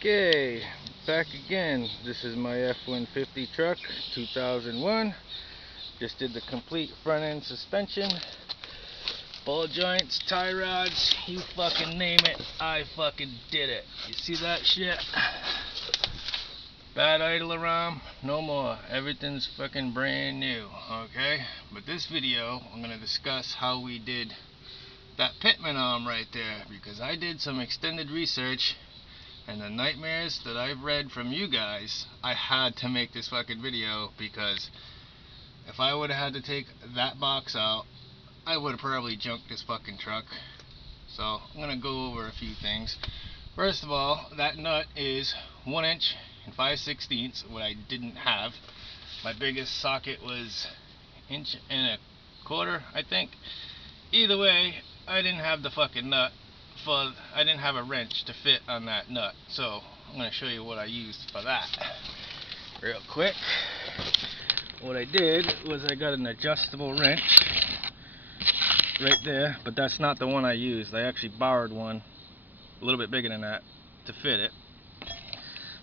Okay, back again. This is my F-150 truck, 2001. Just did the complete front end suspension, ball joints, tie rods, you fucking name it, I fucking did it. You see that shit? Bad idle alarm, no more. Everything's fucking brand new, okay? But this video, I'm gonna discuss how we did that pitman arm right there, because I did some extended research. And the nightmares that I've read from you guys, I had to make this fucking video, because if I would have had to take that box out, I would have probably junked this fucking truck. So I'm gonna go over a few things. First of all, that nut is 1 inch and 5/16, what I didn't have. My biggest socket was 1.25 inches, I think. Either way, I didn't have the fucking nut. I didn't have a wrench to fit on that nut, so I'm going to show you what I used for that real quick. What I did was I got an adjustable wrench right there, but that's not the one I used. I actually borrowed one a little bit bigger than that to fit it.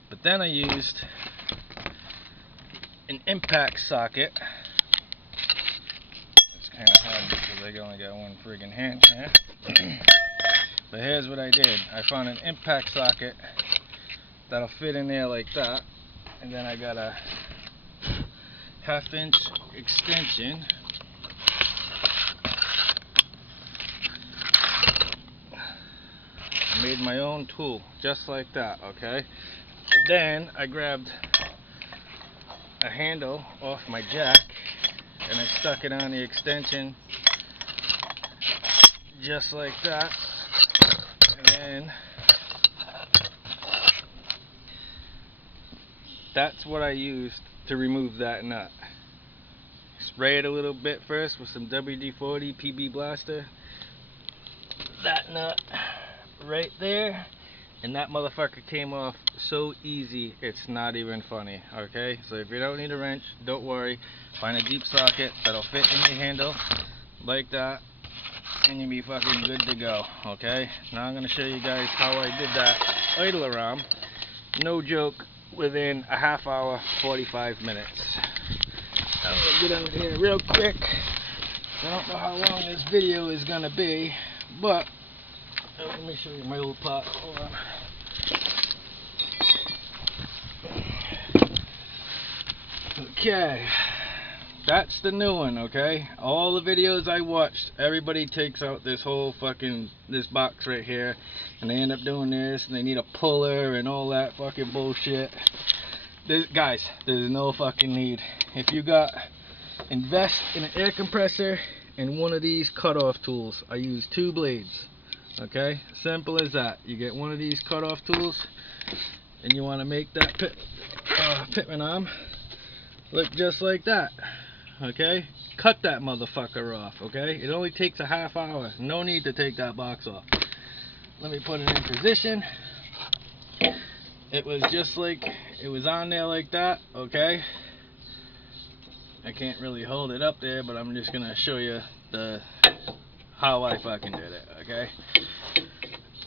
But then I used an impact socket. It's kind of hard because I only got one friggin' hand here. But here's what I did. I found an impact socket that'll fit in there like that, and then I got a 1/2 inch extension. I made my own tool just like that, okay? Then I grabbed a handle off my jack and I stuck it on the extension just like that. And then that's what I used to remove that nut. Spray it a little bit first with some WD-40 PB Blaster. That nut right there, and that motherfucker came off so easy it's not even funny, okay? So if you don't need a wrench, don't worry. Find a deep socket that'll fit in the handle like that, and you'll be fucking good to go, okay? Now I'm going to show you guys how I did that idle alarm. No joke, within a half hour, 45 minutes. I'm going to get under here real quick. I don't know how long this video is going to be, but let me show you my old pot. Hold on. Okay. That's the new one, okay? All the videos I watched, everybody takes out this whole fucking, this box right here, and they end up doing this, and they need a puller and all that fucking bullshit. Guys, there's no fucking need. If you got, invest in an air compressor and one of these cutoff tools. I use 2 blades, okay? Simple as that. You get one of these cutoff tools, and you want to make that pitman arm look just like that. Okay, cut that motherfucker off, okay? It only takes a half hour. No need to take that box off. Let me put it in position. It was just like, it was on there like that, okay? I can't really hold it up there, but I'm just gonna show you how I fucking did it, okay?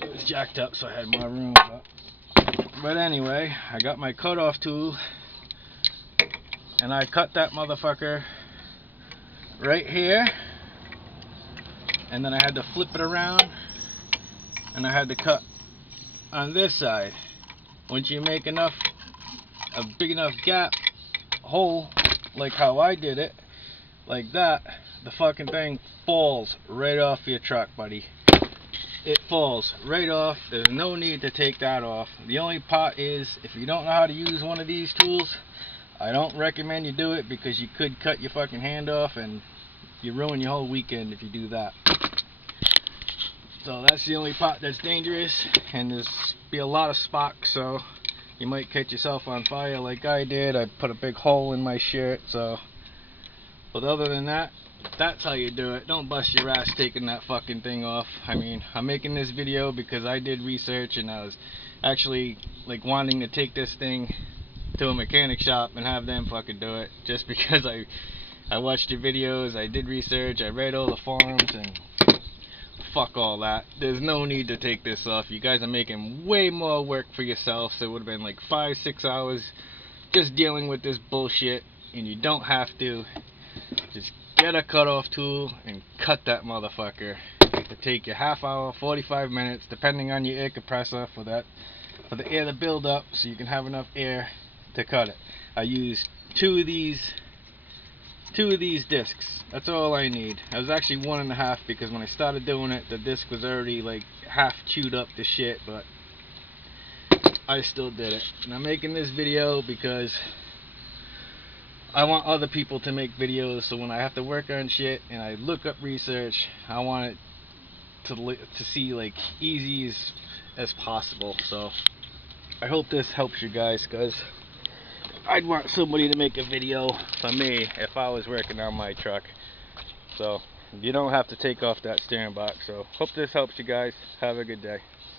It was jacked up, so I had more room. But anyway, I got my cutoff tool, and I cut that motherfucker right here, and then I had to flip it around, and I had to cut on this side. Once you make a big enough gap hole like how I did it, like that, the fucking thing falls right off your truck, buddy. It falls right off. There's no need to take that off. The only part is, if you don't know how to use one of these tools, I don't recommend you do it, because you could cut your fucking hand off and you ruin your whole weekend if you do that. So that's the only part that's dangerous, and there's be a lot of sparks, so you might catch yourself on fire like I did. I put a big hole in my shirt, so. But other than that, that's how you do it. Don't bust your ass taking that fucking thing off. I mean, I'm making this video because I did research, and I was actually like wanting to take this thing to a mechanic shop and have them fucking do it, just because I watched your videos, I did research, I read all the forums, and fuck all that. There's no need to take this off. You guys are making way more work for yourself. So it would have been like 5-6 hours just dealing with this bullshit, and you don't have to. Just get a cutoff tool and cut that motherfucker. It'll take you half hour, 45 minutes, depending on your air compressor for the air to build up, so you can have enough air to cut it. I used two of these discs. That's all I need. I was actually 1.5 because when I started doing it, the disc was already like half chewed up to shit, but I still did it. And I'm making this video because I want other people to make videos, so when I have to work on shit and I look up research, I want it to see like easy as possible. So I hope this helps you guys, because I'd want somebody to make a video for me if I was working on my truck. So you don't have to take off that steering box. So hope this helps you guys. Have a good day.